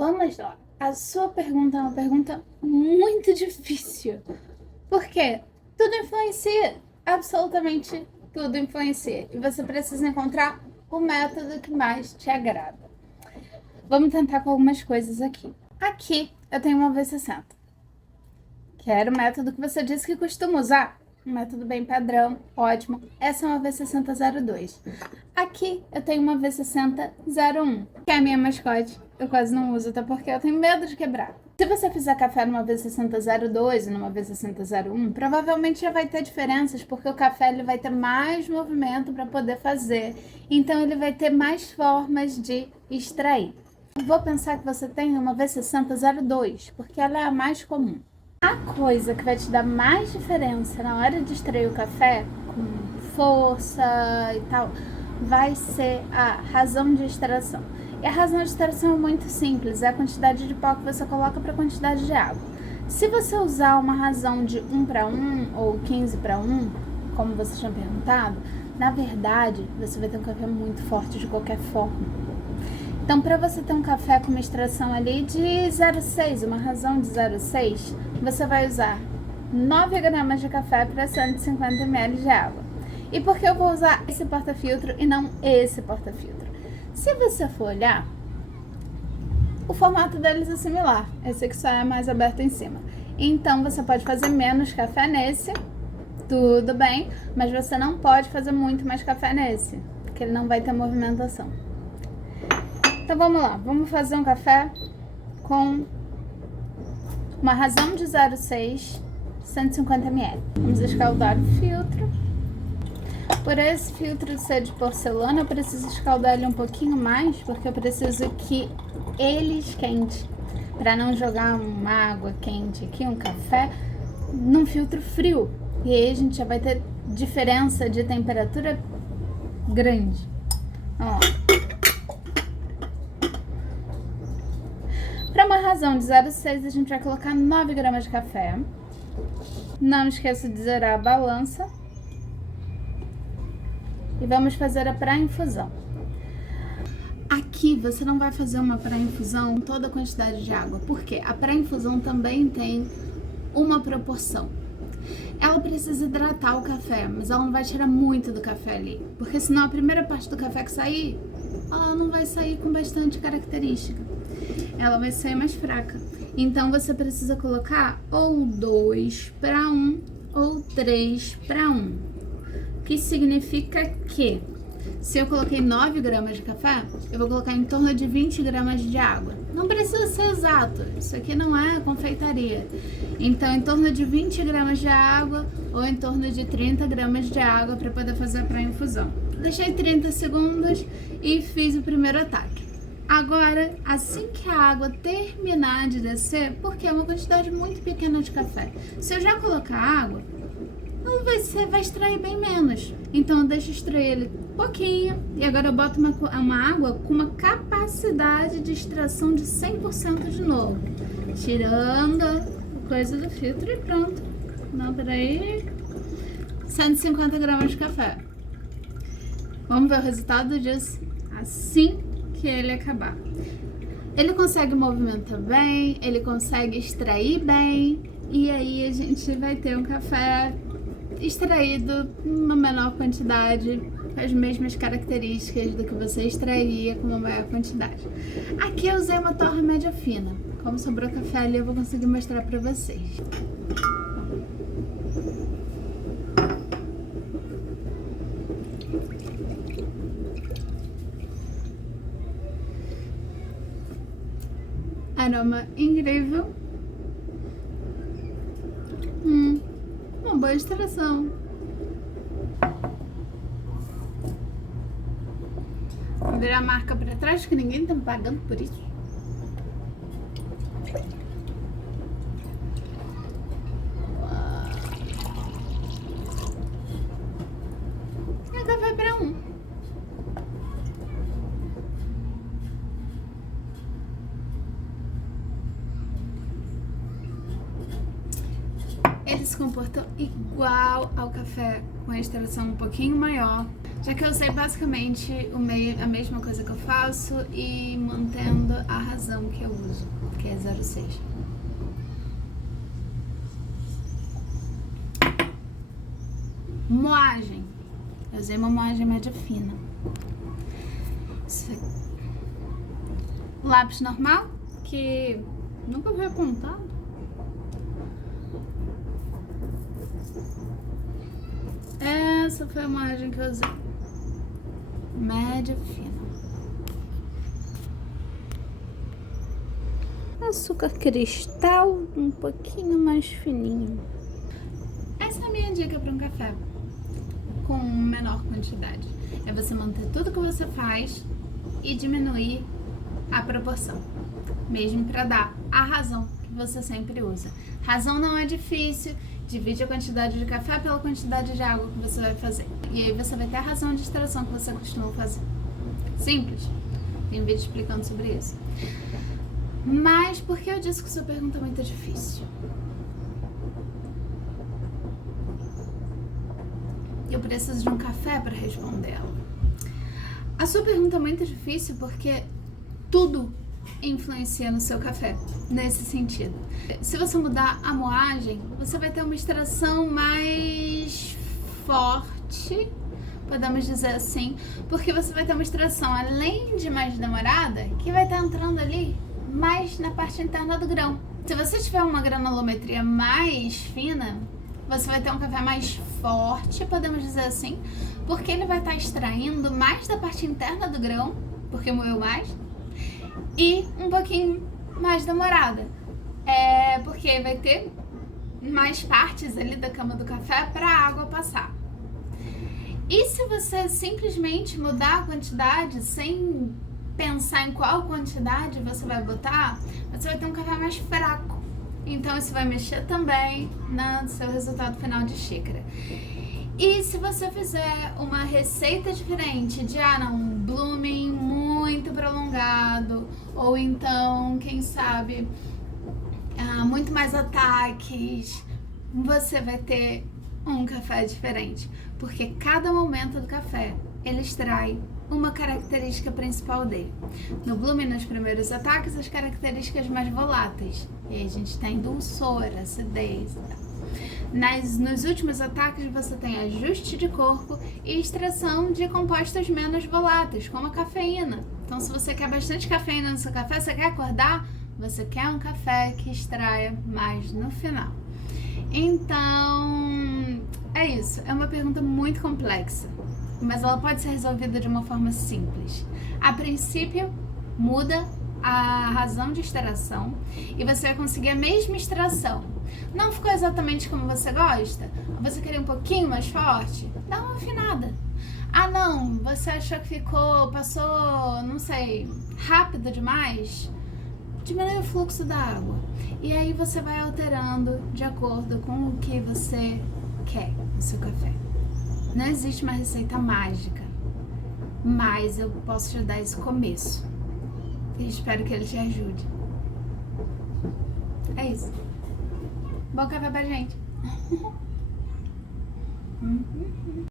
Vamos lá. A sua pergunta é uma pergunta muito difícil. Por quê? Tudo influencia. Absolutamente tudo influencia. E você precisa encontrar o método que mais te agrada. Vamos tentar com algumas coisas aqui. Aqui eu tenho uma V60, que era o método que você disse que costuma usar. Um método bem padrão, ótimo. Essa é uma V6002. Aqui eu tenho uma V6001, que é a minha mascote. Eu quase não uso, até porque eu tenho medo de quebrar. Se você fizer café numa V6002 e numa V6001, provavelmente já vai ter diferenças, porque o café ele vai ter mais movimento para poder fazer. Então ele vai ter mais formas de extrair. Vou pensar que você tem uma V6002, porque ela é a mais comum. A coisa que vai te dar mais diferença na hora de extrair o café, com força e tal, vai ser a razão de extração. E a razão de extração é muito simples, é a quantidade de pó que você coloca para a quantidade de água. Se você usar uma razão de 1 para 1 ou 15 para 1, como você tinha perguntado, na verdade você vai ter um café muito forte de qualquer forma. Então, para você ter um café com uma extração ali de 0,6, uma razão de 0,6, você vai usar 9 gramas de café para 150 ml de água. E por que eu vou usar esse porta-filtro e não esse porta-filtro? Se você for olhar, o formato deles é similar. Esse aqui só é mais aberto em cima. Então, você pode fazer menos café nesse, tudo bem, mas você não pode fazer muito mais café nesse, porque ele não vai ter movimentação. Então vamos lá, vamos fazer um café com uma razão de 0,6, 150 ml. Vamos escaldar o filtro. Por esse filtro ser de porcelana, eu preciso escaldar ele um pouquinho mais, porque eu preciso que ele esquente, para não jogar uma água quente aqui, um café, num filtro frio. E aí a gente já vai ter diferença de temperatura grande. Vamos lá. Para uma razão de 0,6, a gente vai colocar 9 gramas de café. Não esqueça de zerar a balança. E vamos fazer a pré-infusão. Aqui você não vai fazer uma pré-infusão com toda a quantidade de água, porque a pré-infusão também tem uma proporção. Ela precisa hidratar o café, mas ela não vai tirar muito do café ali, porque senão a primeira parte do café que sair, ela não vai sair com bastante característica. Ela vai sair mais fraca. Então você precisa colocar ou 2 para 1 ou 3 para 1. Que significa que se eu coloquei 9 gramas de café, eu vou colocar em torno de 20 gramas de água. Não precisa ser exato, isso aqui não é confeitaria. Então, em torno de 20 gramas de água ou em torno de 30 gramas de água para poder fazer a pré-infusão. Deixei 30 segundos e fiz o primeiro ataque. Agora, assim que a água terminar de descer, porque é uma quantidade muito pequena de café, se eu já colocar água, não vai extrair bem menos. Então eu deixo extrair ele pouquinho e agora eu boto uma água com uma capacidade de extração de 100% de novo. Tirando a coisa do filtro e pronto. Não, peraí. 150 gramas de café. Vamos ver o resultado disso assim que ele acabar. Ele consegue movimentar bem, ele consegue extrair bem e aí a gente vai ter um café extraído numa menor quantidade, com as mesmas características do que você extrairia com uma maior quantidade. Aqui eu usei uma torra média fina. Como sobrou café ali, eu vou conseguir mostrar para vocês. Aroma incrível. Uma boa extração. Vou virar a marca pra trás, que ninguém tá me pagando por isso. É café pra 1. Eles comportam igual ao café, com a extração um pouquinho maior, já que eu usei basicamente a mesma coisa que eu faço e mantendo a razão que eu uso, que é 0,6. Moagem. Eu usei uma moagem média fina. Isso aqui. Lápis normal, que nunca foi apontado. Essa foi a moagem que eu usei. Média fina. Açúcar cristal um pouquinho mais fininho. Essa é a minha dica para um café com menor quantidade. É você manter tudo que você faz e diminuir a proporção, mesmo para dar a razão que você sempre usa. Razão não é difícil, divide a quantidade de café pela quantidade de água que você vai fazer. E aí você vai ter a razão de extração que você costuma fazer. Simples. Tem um vídeo explicando sobre isso. Mas por que eu disse que sua pergunta é muito difícil? Eu preciso de um café para respondê-la. A sua pergunta é muito difícil porque tudo influencia no seu café, nesse sentido. Se você mudar a moagem, você vai ter uma extração mais forte, podemos dizer assim, porque você vai ter uma extração, além de mais demorada, que vai estar entrando ali mais na parte interna do grão. Se você tiver uma granulometria mais fina, você vai ter um café mais forte, podemos dizer assim, porque ele vai estar extraindo mais da parte interna do grão, porque moeu mais, e um pouquinho mais demorada, porque vai ter mais partes ali da cama do café para a água passar. E se você simplesmente mudar a quantidade sem pensar em qual quantidade você vai botar, você vai ter um café mais fraco. Então isso vai mexer também no seu resultado final de xícara. E se você fizer uma receita diferente de, um blooming muito prolongado, ou então, quem sabe, muito mais ataques, você vai ter um café diferente. Porque cada momento do café, ele extrai uma característica principal dele. No blooming, nos primeiros ataques, as características mais voláteis. E aí a gente tem dulçor, acidez e tal. Nos últimos ataques você tem ajuste de corpo e extração de compostos menos voláteis, como a cafeína. Então, se você quer bastante cafeína no seu café, você quer acordar, você quer um café que extraia mais no final. Então, é isso. É uma pergunta muito complexa, mas ela pode ser resolvida de uma forma simples. A princípio, muda a razão de extração e você vai conseguir a mesma extração. Não ficou exatamente como você gosta? Você queria um pouquinho mais forte? Dá uma afinada. Não, você achou que passou, não sei, rápido demais? Diminui o fluxo da água. E aí você vai alterando de acordo com o que você quer no seu café. Não existe uma receita mágica, mas eu posso te dar esse começo. E espero que ele te ajude. É isso. Bom café pra gente.